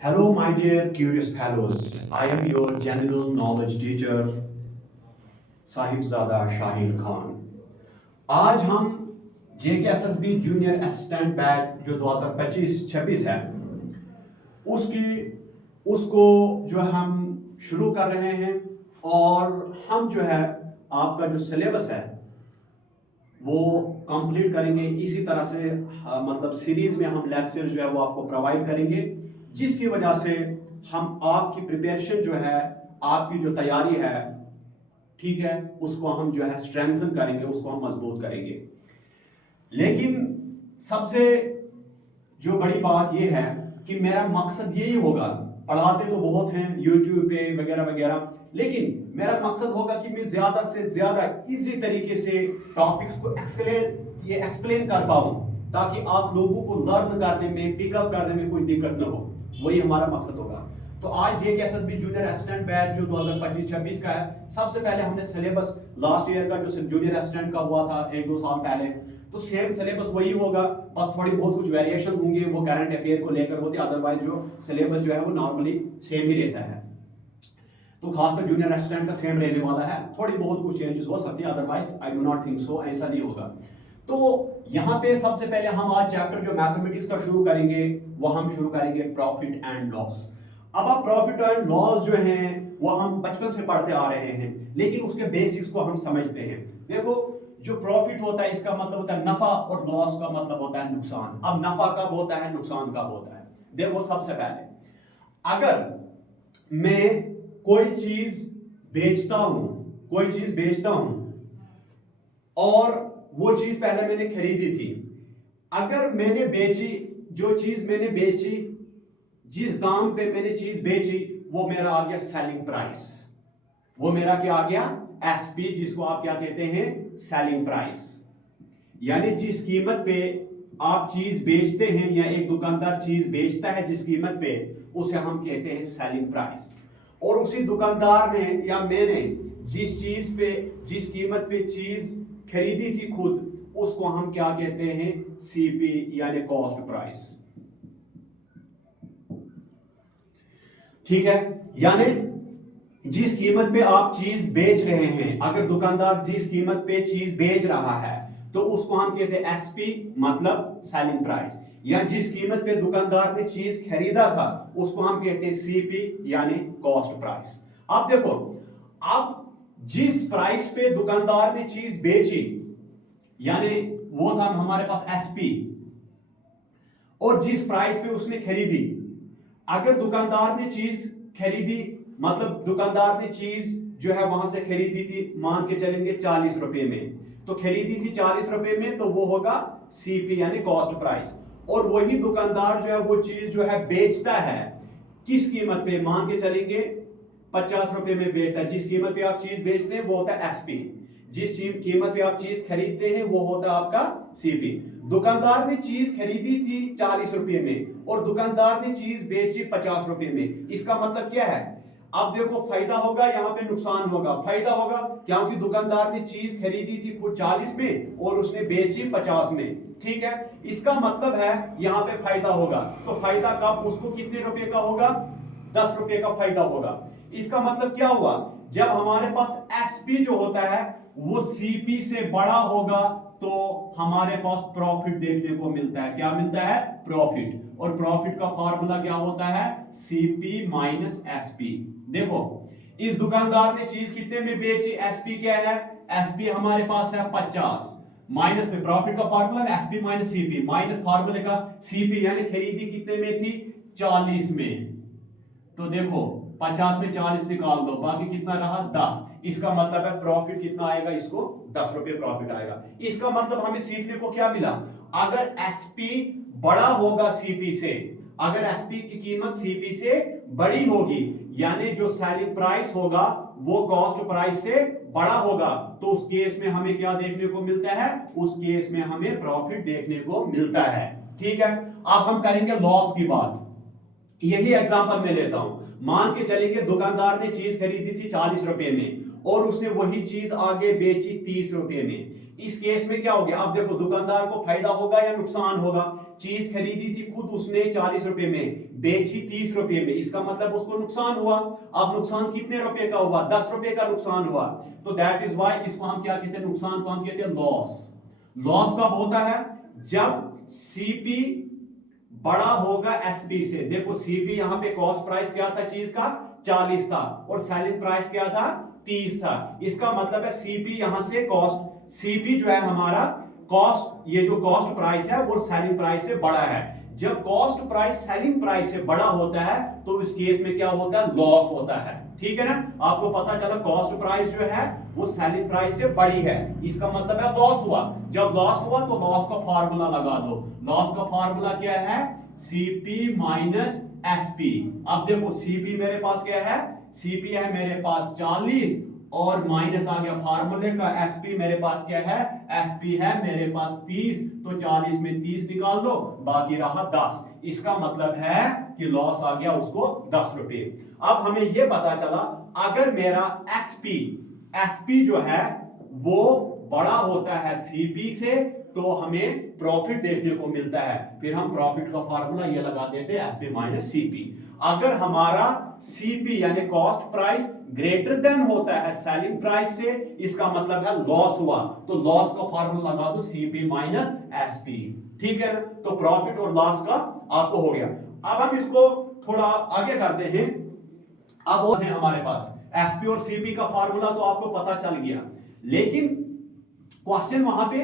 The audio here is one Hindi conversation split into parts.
Hello, my dear curious fellows. I am your general knowledge teacher, Sahibzada Shaheen Khan. आज हम JKSSB जूनियर असिस्टेंट बैच जो 2025-26 है उसकी उसको जो है हम शुरू कर रहे हैं और हम जो है आपका जो सिलेबस है वो कंप्लीट करेंगे। इसी तरह से मतलब सीरीज में हम लेक्चर जो है वो आपको प्रोवाइड करेंगे, जिसकी वजह से हम आपकी प्रिपरेशन जो है, आपकी जो तैयारी है, ठीक है, उसको हम जो है स्ट्रेंथन करेंगे, उसको हम मजबूत करेंगे। लेकिन सबसे जो बड़ी बात यह है कि मेरा मकसद यही होगा, पढ़ाते तो बहुत हैं यूट्यूब पे वगैरह वगैरह, लेकिन मेरा मकसद होगा कि मैं ज्यादा से ज्यादा इजी तरीके से टॉपिक्स को एक्सप्लेन कर पाऊं, ताकि आप लोगों को लर्न करने में, पिकअप करने में कोई दिक्कत न हो। वही हमारा मकसद होगा। तो आज JKSSB जूनियर असिस्टेंट बैच जो 2025-26 का है, सबसे पहले हमने सिलेबस लास्ट ईयर का जो जूनियर असिस्टेंट का हुआ था 1-2 साल पहले, तो सेम सिलेबस वही होगा, बस थोड़ी बहुत कुछ वेरिएशन होंगे, वो करंट अफेयर को लेकर होते, अदरवाइज जो सिलेबस जो है वो नॉर्मली सेम ही रहता है। तो खासकर जूनियर असिस्टेंट का सेम रहने वाला है, थोड़ी बहुत कुछ चेंजेस हो सकती है, otherwise I do not think so, ऐसा नहीं होगा। तो यहाँ पे सबसे पहले हम आज चैप्टर जो मैथमेटिक्स का शुरू करेंगे वो हम शुरू करेंगे प्रॉफिट एंड लॉस। अब आप प्रॉफिट एंड लॉस जो हैं वो हम बचपन से पढ़ते आ रहे हैं, लेकिन उसके बेसिक्स को हम समझते हैं। देखो, जो प्रॉफिट होता है इसका मतलब होता है नफा और लॉस का मतलब होता है नुकसान। अब नफा कब होता है, नुकसान कब होता है? देखो, सबसे पहले अगर मैं कोई चीज बेचता हूं और वो चीज पहले मैंने खरीदी थी, अगर मैंने बेची, जो चीज मैंने बेची, जिस दाम पे मैंने चीज बेची, वो मेरा आ गया सेलिंग प्राइस। वो मेरा क्या आ गया? एसपी, जिसको आप क्या कहते हैं? Selling price. यानी जिस कीमत पे आप चीज बेचते हैं या एक दुकानदार चीज बेचता है जिस कीमत पे, उसे हम कहते हैं सेलिंग प्राइस। और उसी दुकानदार ने या मैंने जिस कीमत पे चीज खरीदी थी खुद, उसको हम क्या कहते हैं? सीपी, यानी कॉस्ट प्राइस। ठीक है, यानी जिस कीमत पे आप चीज बेच रहे हैं, अगर दुकानदार जिस कीमत पे चीज बेच रहा है तो उसको हम कहते हैं एसपी, मतलब सेलिंग प्राइस। या जिस कीमत पे दुकानदार ने चीज खरीदा था उसको हम कहते हैं सीपी, यानी कॉस्ट प्राइस। अब देखो, अब जिस प्राइस पे दुकानदार ने चीज बेची, यानी वो था हमारे पास एसपी, और जिस प्राइस पे उसने खरीदी, अगर दुकानदार ने चीज खरीदी, मतलब दुकानदार ने चीज जो है वहां से खरीदी थी, मान के चलेंगे 40 रुपए में, तो खरीदी थी 40 रुपए में, तो वो होगा सीपी, यानी कॉस्ट प्राइस। और वही दुकानदार जो है वो चीज जो है बेचता है किस कीमत पे? मान के चलेंगे 50 रुपए में बेचता है। जिस कीमत पे आप चीज बेचते हैं वो होता है एसपी, जिस कीमत पे आप चीज खरीदते हैं वो होता है आपका सीपी। दुकानदार ने चीज खरीदी थी 40 रुपए में और दुकानदार ने चीज बेची 50 रुपए में। इसका मतलब क्या है? अब देखो, फायदा होगा यहाँ पे, नुकसान होगा? फायदा होगा, क्योंकि दुकानदार ने चीज खरीदी थी खुद 40 में और उसने बेची 50 में। ठीक है, इसका मतलब है यहाँ पे फायदा होगा। तो फायदा कब? उसको कितने रुपए का होगा? 10 रुपए का फायदा होगा। इसका मतलब क्या हुआ? जब हमारे पास एसपी जो होता है वो सीपी से बड़ा होगा तो हमारे पास प्रॉफिट देखने को मिलता है। क्या मिलता है? प्रॉफिट। और प्रॉफिट का फॉर्मूला क्या होता है? CP minus SP. देखो, इस दुकानदार ने चीज कितने में बेची? एसपी क्या है? एसपी हमारे पास है 50, माइनस में प्रॉफिट का formula SP minus CP, minus फॉर्मूले का सीपी, यानी खरीदी कितने में थी? 40 में। तो देखो, 50 में 40 निकाल दो, बाकी कितना रहा? 10। इसका मतलब है प्रॉफिट कितना आएगा? इसको 10 रुपए प्रॉफिट आएगा। इसका मतलब हमें सीखने को क्या मिला? अगर एसपी बड़ा होगा सीपी से, अगर एसपी की कीमत सीपी से बड़ी होगी, यानी जो सेलिंग प्राइस होगा वो कॉस्ट प्राइस से बड़ा होगा, तो उस केस में हमें क्या देखने को मिलता है? उस केस में हमें प्रॉफिट देखने को मिलता है। ठीक है, अब हम करेंगे लॉस की बात। यही एग्जांपल मैं लेता हूं। मान के चलेंगे दुकानदार ने चीज खरीदी थी 40 रुपए में और उसने वही चीज आगे बेची 30 रुपए में। इस केस में क्या हो गया, अब देखो दुकानदार को फायदा होगा या नुकसान होगा। चीज खरीदी थी खुद उसने 40 रुपए में, बेची 30 रुपए में, इसका मतलब उसको नुकसान हुआ। अब नुकसान कितने रुपए का हुआ, 10 रुपए का नुकसान हुआ। तो दैट इज व्हाई इसको हम क्या कहते हैं, नुकसान को हम कहते हैं लॉस। लॉस कब होता है, जब सीपी बड़ा होगा एसपी से। देखो सीपी यहां पे कॉस्ट प्राइस क्या था चीज का, 40 था, और सेलिंग प्राइस क्या था, 30 था। इसका मतलब है सीपी यहां से कॉस्ट, सीपी जो है हमारा कॉस्ट, ये जो कॉस्ट प्राइस है वो सेलिंग प्राइस से बड़ा है। जब कॉस्ट प्राइस सेलिंग प्राइस से बड़ा होता है तो इस केस में क्या होता है, लॉस होता है। ठीक है ना, आपको पता चला कॉस्ट प्राइस जो है वो सेलिंग प्राइस से बड़ी है, इसका मतलब है लॉस हुआ। जब लॉस हुआ तो लॉस का फार्मूला लगा दो। लॉस का फार्मूला क्या है, सीपी माइनस एसपी। अब देखो सीपी मेरे पास क्या है, सीपी है मेरे पास 40 और माइनस आ गया फार्मूले का, एसपी मेरे पास क्या है, एसपी है मेरे पास 30, तो 40 में 30 निकाल दो, बाकी रहा 10। इसका मतलब है कि लॉस आ गया उसको 10 रुपए। अब हमें यह पता चला अगर मेरा एसपी जो है वो बड़ा होता है सीपी से तो हमें प्रॉफिट देखने को मिलता है। फिर हम प्रॉफिट का फार्मूला ये लगा देते हैं एसपी माइनस सीपी। अगर हमारा सीपी यानी कॉस्ट प्राइस ग्रेटर देन होता है सेलिंग प्राइस से, इसका मतलब है लॉस हुआ, तो लॉस का फार्मूला लगा दो सीपी माइनस एसपी। ठीक है ना, तो प्रॉफिट और लॉस का आपको हो गया। अब हम इसको थोड़ा आगे करते हैं। अब वो है हमारे पास एसपी और सीपी का फार्मूला तो आपको पता चल गया, लेकिन क्वेश्चन वहां पे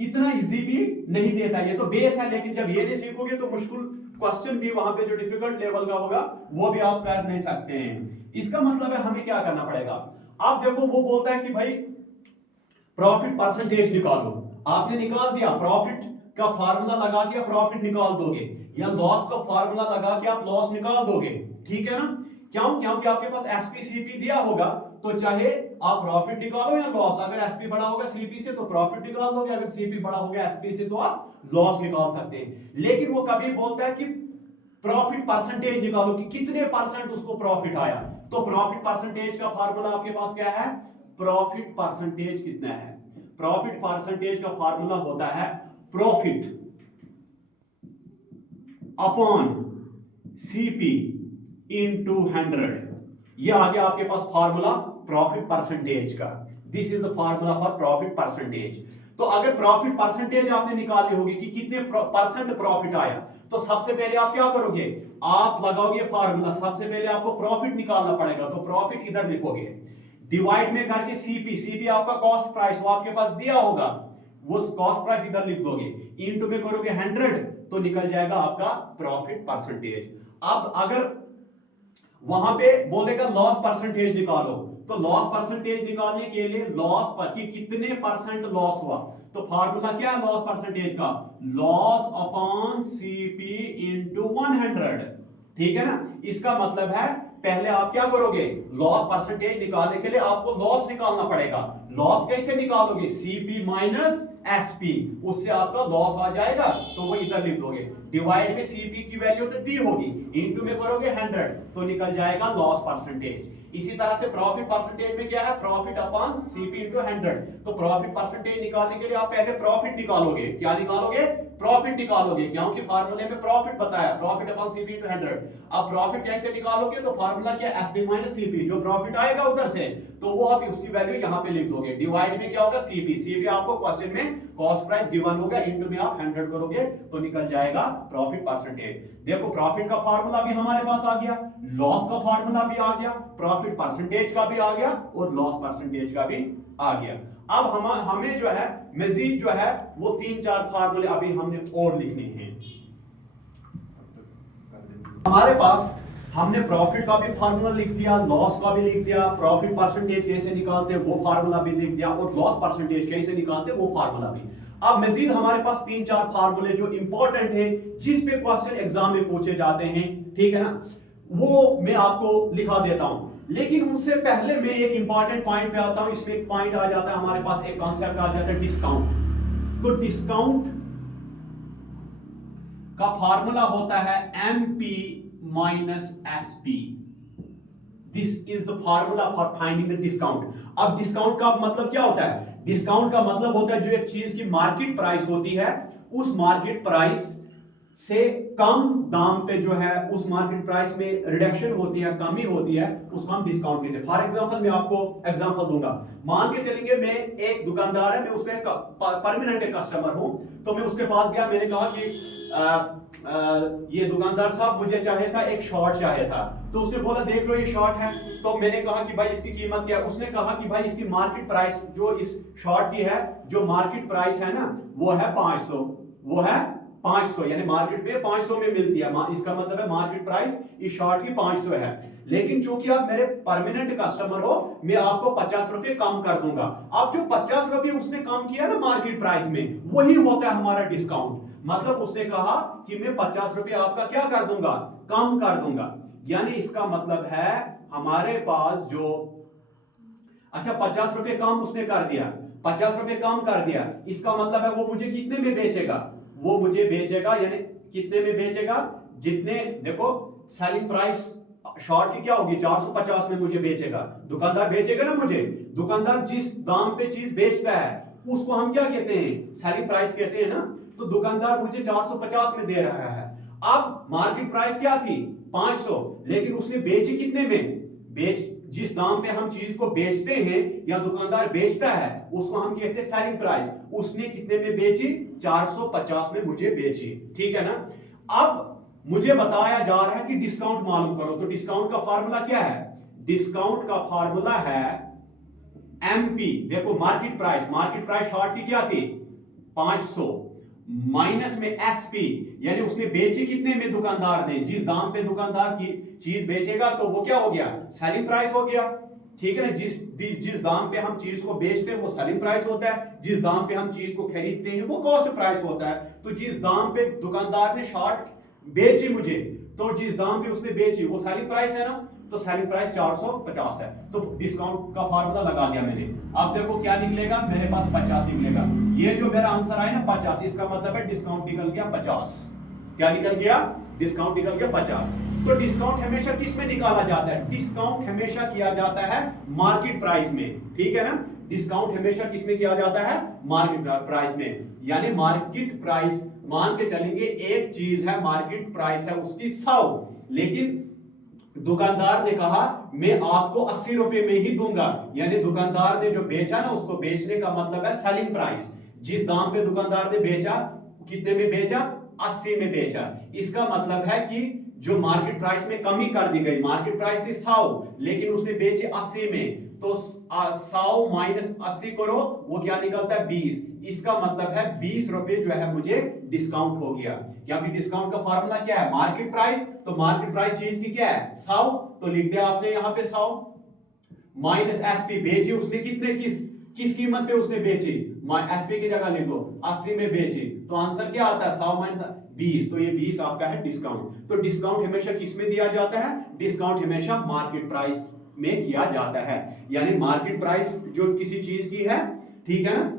इतना इजी भी नहीं देता। ये तो बेस है, लेकिन जब ये नहीं सीखोगे तो मुश्किल क्वेश्चन भी वहां पे जो डिफिकल्ट लेवल का होगा वो भी आप कर नहीं सकते हैं। इसका मतलब है हमें क्या करना पड़ेगा। आप देखो वो बोलता है कि भाई प्रॉफिट परसेंटेज निकालो, आपने निकाल दिया, प्रॉफिट का फार्मूला लगा के प्रॉफिट निकाल दोगे, या लॉस का फार्मूला लगा के आप लॉस निकाल दोगे। ठीक है ना, क्यों, क्योंकि आपके पास एसपी सीपी दिया होगा, तो चाहे आप प्रॉफिट निकालो या लॉस, अगर एसपी बड़ा होगा सीपी से तो प्रॉफिट निकाल दोगे, अगर सीपी बड़ा होगा एसपी से तो आप लॉस निकाल सकते हैं। लेकिन वो कभी बोलता है कि प्रॉफिट परसेंटेज निकालो कि कितने परसेंट उसको प्रॉफिट आया। तो प्रॉफिट परसेंटेज का फार्मूला आपके पास क्या है, प्रॉफिट परसेंटेज कितना है, प्रॉफिट परसेंटेज का फार्मूला होता है प्रॉफिट अपॉन सीपी इनटू 100। ये आ गया आपके पास फार्मूला प्रॉफिट परसेंटेज का। This is the formula for profit percentage. तो अगर प्रॉफिट परसेंटेज आपने निकाली होगी कि कितने परसेंट प्रॉफिट आया, तो सबसे पहले आप क्या करोगे, आप लगाओगे फार्मूला, सबसे पहले आपको प्रॉफिट निकालना पड़ेगा, तो प्रॉफिट इधर लिखोगे, डिवाइड में करके सीपी, सीपी आपका कॉस्ट प्राइस वो आपके पास दिया होगा, वो कॉस्ट प्राइस इधर लिख दोगे, इनटू में करोगे 100 तो निकल जाएगा आपका प्रॉफिट परसेंटेज। अब अगर वहां पे बोलेगा लॉस परसेंटेज निकालो, तो लॉस परसेंटेज निकालने के लिए लॉस पर कि कितने परसेंट लॉस हुआ, तो फार्मूला क्या है लॉस परसेंटेज का, लॉस अपॉन सीपी इनटू 100। ठीक है ना, इसका मतलब है पहले आप क्या करोगे, लॉस परसेंटेज निकालने के लिए आपको लॉस निकालना पड़ेगा। लॉस कैसे निकालोगे, सीपी माइनस एसपी, उससे आपका लॉस आ जाएगा, तो वो इधर लिख दोगे, डिवाइड में सीपी की वैल्यू तो दी होगी, इनटू में करोगे 100 तो निकल जाएगा लॉस परसेंटेज। इसी तरह से प्रॉफिट परसेंटेज में क्या है, प्रॉफिट अपॉन सीपी इनटू 100। तो प्रॉफिट परसेंटेज निकालने के लिए आप पहले प्रॉफिट निकालोगे, क्या निकालोगे, प्रॉफिट निकालोगे, क्योंकि फार्मूले में प्रॉफिट बताया, प्रॉफिट अपॉन सीपी इनटू 100। अब प्रॉफिट कैसे निकालोगे, तो फार्मूला क्या, एसपी माइनस सीपी, जो प्रॉफिट आएगा उधर से तो वो आप उसकी वैल्यू यहां पे लिख दोगे, डिवाइड में क्या होगा सीपी, सीपी आपको क्वेश्चन में कॉस्ट प्राइस गिवन होगा, इनटू में आप 100 करोगे तो निकल जाएगा प्रॉफिट परसेंटेज। देखो प्रॉफिट का फार्मूला भी हमारे पास आ गया, लॉस का फार्मूला भी आ गया, प्रॉफिट परसेंटेज का भी आ गया और लॉस परसेंटेज का भी आ गया। अब हमें जो है मजीद जो है वो 3-4 फार्मूले अभी हमने और लिखने हैं। हमारे पास हमने प्रॉफिट का भी फार्मूला लिख दिया, लॉस का भी लिख दिया, प्रॉफिट परसेंटेज कैसे निकालते वो फार्मूला भी लिख दिया, और लॉस परसेंटेज कैसे निकालते वो फार्मूला भी। अब मजीद हमारे पास 3-4 फार्मूले जो इंपॉर्टेंट है, जिस पे क्वेश्चन एग्जाम में पूछे जाते हैं, ठीक है ना, वो मैं आपको लिखा देता हूं। लेकिन उनसे पहले मैं एक इंपॉर्टेंट पॉइंट पे आता हूं। इसमें एक पॉइंट आ जाता है हमारे पास, एक कॉन्सेप्ट आ जाता है डिस्काउंट। तो डिस्काउंट का फार्मूला होता है MP minus SP. This is the formula for finding the discount. अब डिस्काउंट का मतलब क्या होता है, डिस्काउंट का मतलब होता है जो एक चीज की मार्केट प्राइस होती है, उस मार्केट प्राइस से कम दाम पे जो है उस मार्केट प्राइस में रिडक्शन होती है, कमी होती है, उसको हम डिस्काउंट कहते हैं। फॉर एग्जांपल मैं आपको एग्जांपल दूंगा। मान के चलेंगे मैं एक दुकानदार है, मैं उसका एक परमानेंट कस्टमर हूं, तो मैं उसके पास गया, मैंने कहा कि ये दुकानदार साहब मुझे चाहे था एक शॉर्ट चाहे था। तो उसने बोला देख लो ये शॉर्ट है। तो मैंने कहा कि भाई इसकी कीमत क्या है? उसने कहा कि भाई इसकी मार्केट प्राइस जो इस शॉर्ट की है, जो मार्केट प्राइस है ना वो है 500, वो है 500, यानी मार्केट में 500 में मिलती है। इसका मतलब है मार्केट प्राइस इस शॉर्ट की 500 है। लेकिन चूंकि आप मेरे परमानेंट कस्टमर हो, मैं आपको 50 रुपए कम कर दूंगा। अब जो 50 रुपए उसने कम किया ना मार्केट प्राइस में, वही होता है हमारा डिस्काउंट। मतलब उसने कहा कि मैं 50 रुपए आपका क्या कर दूंगा, कम कर दूंगा। यानी इसका मतलब है हमारे पास जो, अच्छा 50 रुपए कम उसने कर दिया, 50 रुपए कम कर दिया, इसका मतलब है वो मुझे कितने में बेचेगा? वो मुझे बेचेगा, यानी कितने में बेचेगा? जितने, देखो सेलिंग प्राइस शॉर्ट की क्या होगी, 450 में मुझे बेचेगा। दुकानदार बेचेगा ना मुझे, दुकानदार जिस दाम पे चीज बेचता है उसको हम क्या कहते हैं, सेलिंग प्राइस कहते हैं ना। तो दुकानदार मुझे 450 में दे रहा है। अब मार्केट प्राइस क्या थी, 500, लेकिन उसने बेची कितने में? जिस दाम पे हम चीज को बेचते हैं या दुकानदार बेचता है उसको हम कहते हैं सेलिंग प्राइस। उसने कितने में बेची? 450 में मुझे बेची, ठीक है ना। अब मुझे बताया जा रहा है कि डिस्काउंट मालूम करो। तो डिस्काउंट का फार्मूला क्या है? डिस्काउंट का फार्मूला है एमपी। देखो मार्केट प्राइस शॉर्ट की क्या थी, 500, माइनस में एसपी, यानी उसने बेची कितने में दुकानदार ने, जिस दाम पे दुकानदार की चीज बेचेगा तो वो क्या हो गया, सेलिंग प्राइस हो गया, ठीक है ना। जिस दाम पे हम चीज को बेचते हैं वो सेलिंग प्राइस होता है, जिस दाम पे हम चीज को खरीदते हैं वो कॉस्ट प्राइस होता है। तो जिस दाम पे दुकानदार ने शॉर्ट बेची मुझे, तो जिस दाम पे उसने बेची वो सेलिंग प्राइस है ना, तो सेलिंग प्राइस 450 है। तो डिस्काउंट का फार्मूला लगा दिया मैंने। अब देखो क्या निकलेगा, मेरे पास 50 निकलेगा। ये जो मेरा आंसर आया ना 50, इसका मतलब है डिस्काउंट निकल गया 50। क्या निकल गया? डिस्काउंट निकल गया 50। तो डिस्काउंट हमेशा किस में निकाला जाता है? डिस्काउंट हमेशा किया जाता है मार्केट प्राइस में, ठीक है ना। डिस्काउंट हमेशा किस में किया जाता है? मार्केट प्राइस में। यानी मार्केट प्राइस, मान के चलेंगे एक चीज है मार्केट प्राइस है उसकी 100, लेकिन दुकानदार ने कहा मैं आपको 80 रुपए में ही दूंगा। यानी दुकानदार ने जो बेचा ना, उसको बेचने का मतलब है सेलिंग प्राइस। जिस दाम पे दुकानदार ने बेचा, कितने में बेचा? 80 में बेचा। इसका मतलब है कि जो मार्केट प्राइस में कमी कर दी गई, मार्केट प्राइस थी 100 लेकिन उसने बेचे 80 में, तो 100 माइनस 80 करो, वो क्या निकलता है? 20। इसका मतलब है 20 रुपए जो है मुझे डिस्काउंट हो गया। क्योंकि डिस्काउंट का फार्मूला क्या है? Market price. तो मार्केट प्राइस चीज की क्या है? 100, तो लिख दिया आपने यहां पे 100 माइनस एसपी। बेची उसने कितने, किस कीमत पे उसने बेची? एसपी की जगह लिख दो 80 में बेची, तो आंसर क्या आता है? 100 माइनस 20, तो ये 20 आपका है डिस्काउंट। तो डिस्काउंट हमेशा किस में दिया जाता है? डिस्काउंट हमेशा मार्केट प्राइस में किया जाता है। यानी मार्केट प्राइस जो किसी चीज की है, ठीक है ना,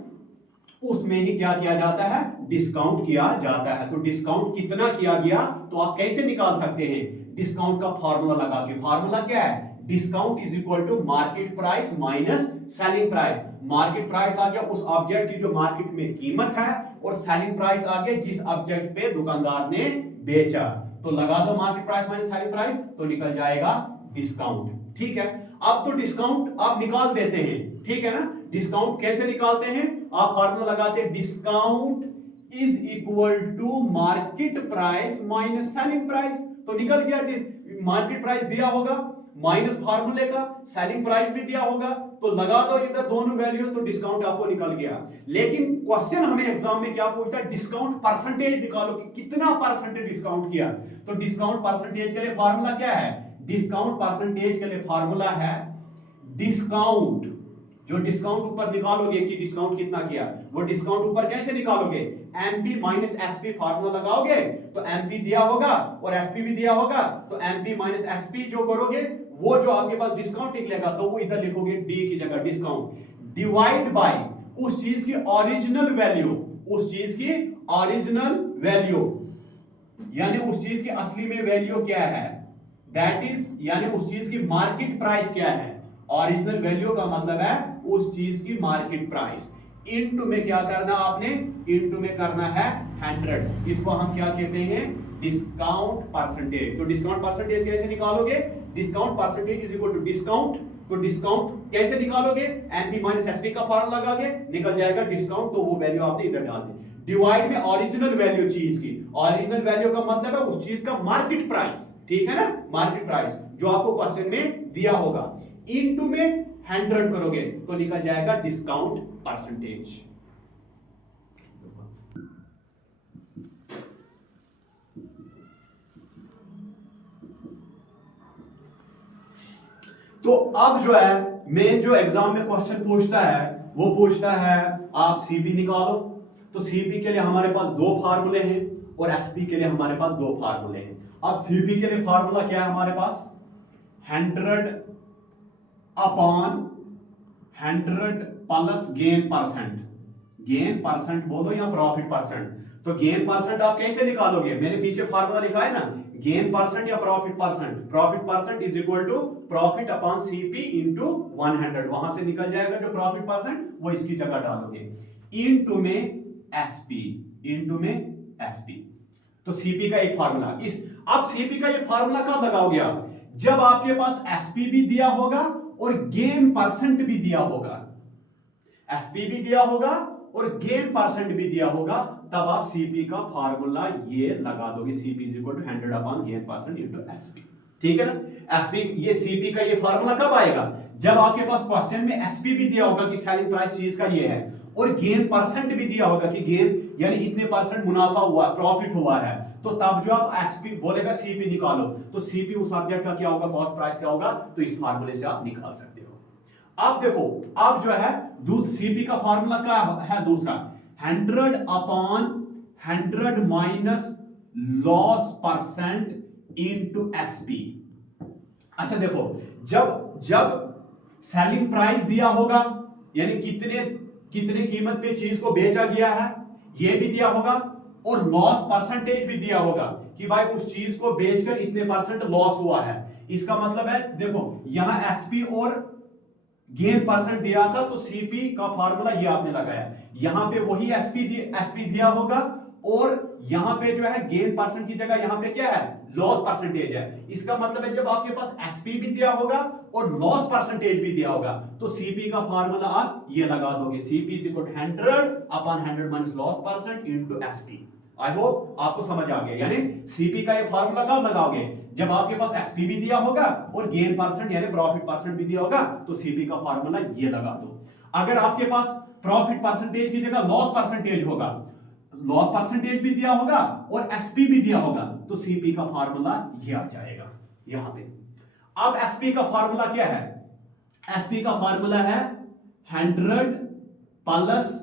उसमें ही क्या किया जाता है? डिस्काउंट किया जाता है। तो डिस्काउंट कितना किया गया, तो आप कैसे निकाल सकते हैं? डिस्काउंट का फार्मूला लगा के। फार्मूला क्या है? Discount is equal to market price minus selling price. Market price आ गया उस ऑब्जेक्ट की जो मार्केट में कीमत है, और सेलिंग प्राइस आ गया जिस ऑब्जेक्ट पे दुकानदार ने बेचा। तो लगा दो market price minus selling price, तो निकल जाएगा डिस्काउंट, ठीक है। अब तो डिस्काउंट आप निकाल देते हैं, ठीक है ना। डिस्काउंट कैसे निकालते हैं? आप फार्मूला लगाते हैं discount is equal to market price minus selling price. तो निकल गया, मार्केट प्राइस दिया होगा माइनस फार्मूले का, सेलिंग प्राइस भी दिया होगा, तो लगा दो इधर दोनों वैल्यूज, तो डिस्काउंट आपको निकल गया। लेकिन क्वेश्चन हमें एग्जाम में क्या पूछता है? डिस्काउंट परसेंटेज निकालो कि कितना परसेंटेज डिस्काउंट किया। तो डिस्काउंट परसेंटेज के लिए फार्मूला क्या है? डिस्काउंट परसेंटेज के लिए फार्मूला है डिस्काउंट, जो डिस्काउंट ऊपर निकालोगे कि डिस्काउंट कितना किया, वो डिस्काउंट ऊपर कैसे निकालोगे? एमपी माइनस एसपी फार्मूला लगाओगे, तो एमपी दिया होगा और एसपी भी दिया होगा, तो एमपी माइनस एसपी जो करोगे, वो जो आपके पास डिस्काउंट निकलेगा, तो वो इधर लिखोगे डी की जगह डिस्काउंट, डिवाइड बाय उस चीज की ओरिजिनल वैल्यू, उस चीज की ओरिजिनल वैल्यू, यानी उस चीज की असली में वैल्यू क्या है, दैट इज, यानी उस चीज की मार्केट प्राइस क्या है। ओरिजिनल वैल्यू का मतलब है उस चीज की मार्केट प्राइस, इनटू में क्या करना आपने, इनटू में करना है 100। इसको हम क्या कहते हैं, डिस्काउंट परसेंटेज। तो डिस्काउंट परसेंटेज कैसे निकालोगे, discount percentage is equal to discount. तो डिस्काउंट कैसे निकालोगे, एनपी माइनस एसपी का फॉर्मूला लगा के निकल जाएगा डिस्काउंट। तो वो वैल्यू आपने इधर डाल दी, डिवाइड में ओरिजिनल वैल्यू चीज की। ओरिजिनल वैल्यू का मतलब है उस चीज का मार्केट प्राइस, ठीक है ना, मार्केट प्राइस जो आपको क्वेश्चन में दिया होगा, इनटू में 100 करोगे तो निकल जाएगा डिस्काउंट परसेंटेज। तो अब जो है मेन जो एग्जाम में क्वेश्चन पूछता है वो पूछता है आप सीपी निकालो। तो सीपी के लिए हमारे पास दो फार्मूले हैं और एसपी के लिए हमारे पास दो फार्मूले हैं। अब सीपी के लिए फार्मूला क्या है हमारे पास, 100 upon 100 plus gain percent. Gain percent बोलो या प्रॉफिट परसेंट। तो गेन परसेंट आप कैसे निकालोगे, मैंने पीछे फार्मूला लिखा है ना, गेन परसेंट या profit percent. Profit percent is equal to profit upon CP into 100। वहां से निकल जाएगा जो प्रॉफिट परसेंट, वो इसकी जगह डालोगे, इनटू में एसपी, इनटू में एसपी। तो सीपी का एक फार्मूला। इस अब सीपी का ये फार्मूला कब लगाओगे आप, जब आपके पास एसपी भी दिया होगा और गेन परसेंट भी दिया होगा। एसपी भी दिया होगा और गेन परसेंट भी दिया होगा, तब आप सीपी का फार्मूला ये लगा दोगे, CP is equal to 100 upon gain percent into SP. ठीक है ना। एसपी, ये सीपी का ये फार्मूला कब आएगा, जब आपके पास क्वेश्चन में एसपी भी दिया होगा कि सेलिंग प्राइस चीज का ये है, और गेन परसेंट भी दिया होगा कि गेन यानी इतने परसेंट मुनाफा हुआ, प्रॉफिट हुआ है। तो तब जो आप एसपी बोलेगा सीपी निकालो, तो सीपी उस सब्जेक्ट का क्या होगा, कॉस्ट प्राइस क्या होगा, तो इस फार्मूले से आप निकाल सकते हो। अब देखो, अब जो है सीपी का फार्मूला क्या है, दूसरा 100 upon 100 minus loss percent into SP. अच्छा देखो, जब सेलिंग प्राइस दिया होगा यानी कितने कीमत पे चीज को बेचा गया है ये भी दिया होगा, और लॉस परसेंटेज भी दिया होगा कि भाई उस चीज को बेचकर इतने परसेंट लॉस हुआ है। इसका मतलब है देखो, यहां एसपी और गेन परसेंट दिया था, तो सीपी का फार्मूला ये आपने लगाया, यहां पे वही एसपी दिया होगा, और यहां पे जो है गेन परसेंट की जगह यहां पे क्या है, लॉस परसेंटेज है। इसका मतलब है जब आपके पास एसपी भी दिया होगा और लॉस परसेंटेज भी दिया होगा, तो सीपी का फार्मूला आप ये लगा दोगे, CP is equal to 100 upon 100 minus loss percent into SP. I hope आपको समझ आ गया। यानी सीपी का ये फार्मूला कब लगाओगे, जब आपके पास एसपी भी दिया होगा और गेन परसेंट यानी प्रॉफिट परसेंट भी दिया होगा, तो सीपी का फार्मूला ये लगा दो। अगर आपके पास प्रॉफिट परसेंटेज की जगह लॉस परसेंटेज होगा, लॉस परसेंटेज भी दिया होगा और एसपी भी दिया होगा, तो सीपी का फार्मूला ये आ जाएगा यहां पे। अब एसपी का फार्मूला क्या है, एसपी का फार्मूला है 100 plus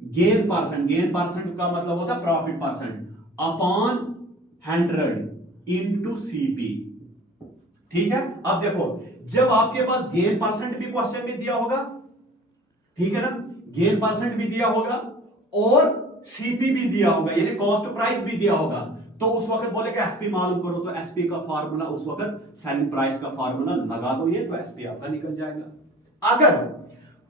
gain percent, gain percent का मतलब होता है profit percent, upon 100 into CP. ठीक है। अब देखो, जब आपके पास गेन परसेंट भी क्वेश्चन में दिया होगा, ठीक है ना, गेन परसेंट भी दिया होगा और सीपी भी दिया होगा यानी कॉस्ट प्राइस भी दिया होगा, तो उस वक्त बोलेगा एसपी मालूम करो, तो एसपी का फार्मूला उस वक्त सेलिंग प्राइस का फार्मूला लगा दो ये, तो एसपी आपका निकल जाएगा। अगर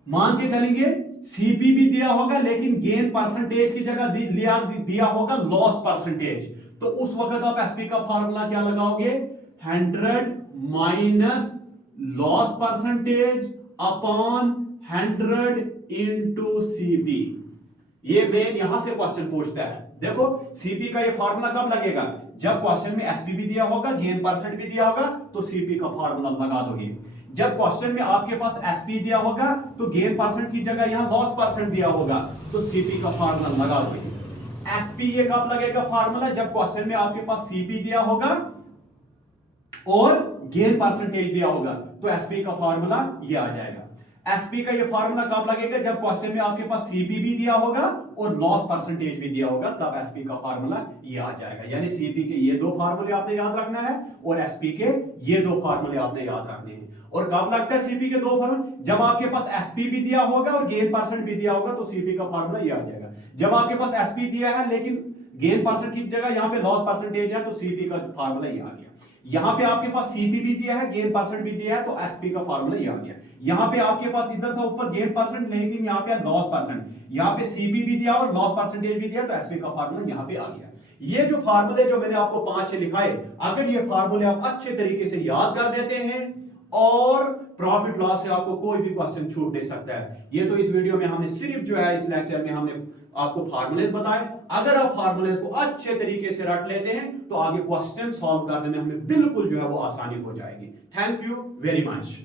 मान के चलेंगे सीपी भी दिया होगा लेकिन गेन परसेंटेज की जगह दिया होगा लॉस परसेंटेज, तो उस वक्त आप एसपी का फार्मूला क्या लगाओगे, 100 minus loss percentage upon 100 into CP. ये मेन यहां से क्वेश्चन पूछता है। देखो, सीपी का ये फार्मूला कब लगेगा, जब क्वेश्चन में एसपी भी दिया होगा, गेन परसेंट भी दिया होगा, तो सीपी का फार्मूला लगा दोगे। जब क्वेश्चन में आपके पास एसपी दिया होगा तो गेन परसेंट की जगह यहां लॉस परसेंट दिया होगा, तो सीपी का फार्मूला लगा दोगे। एसपी ये कब लगेगा फार्मूला, जब क्वेश्चन में आपके पास सीपी दिया होगा और गेन परसेंटेज दिया होगा, तो एसपी का फार्मूला ये आ जाएगा। एसपी का ये फार्मूला कब लगेगा, जब क्वेश्चन में आपके पास सीपी भी दिया होगा और लॉस परसेंटेज भी दिया होगा, तब एसपी का फार्मूला ये आ जाएगा। यानी सीपी के ये दो फार्मूले आपने याद रखना है और एसपी के ये दो फार्मूले आपने याद रखने हैं। और कब लगता है सीपी के दो फार्मूले, जब आपके पास एसपी भी दिया होगा और गेन परसेंट भी दिया होगा, तो सीपी का फार्मूला ये आ जाएगा। जब आपके पास एसपी दिया है लेकिन गेन परसेंट की जगह यहां पे लॉस परसेंटेज है, तो सीपी का फार्मूला ये आ गया। यहां पे आपके पास सीपी भी दिया है, गेन परसेंट भी दिया है, तो एसपी का फार्मूला ये आ गया। यहां पे आपके पास इधर था ऊपर गेन परसेंट, लेकिन यहां पे लॉस परसेंट, यहां पे सीपी भी दिया और लॉस परसेंटेज भी दिया, तो एसपी का फार्मूला यहां पे आ गया। ये जो फार्मूले जो मैंने आपको 5-6 लिखाए, अगर ये फार्मूले आप अच्छे तरीके से याद कर देते हैं और प्रॉफिट लॉस से आपको कोई भी क्वेश्चन छूट नहीं सकता है। ये तो इस वीडियो में हमने सिर्फ जो है इस लेक्चर में हमने आपको फार्मूलेज बताए। अगर आप फार्मूलेज को अच्छे तरीके से रट लेते हैं तो आगे क्वेश्चन सॉल्व करने में हमें बिल्कुल जो है वो आसानी हो जाएगी। Thank you very much.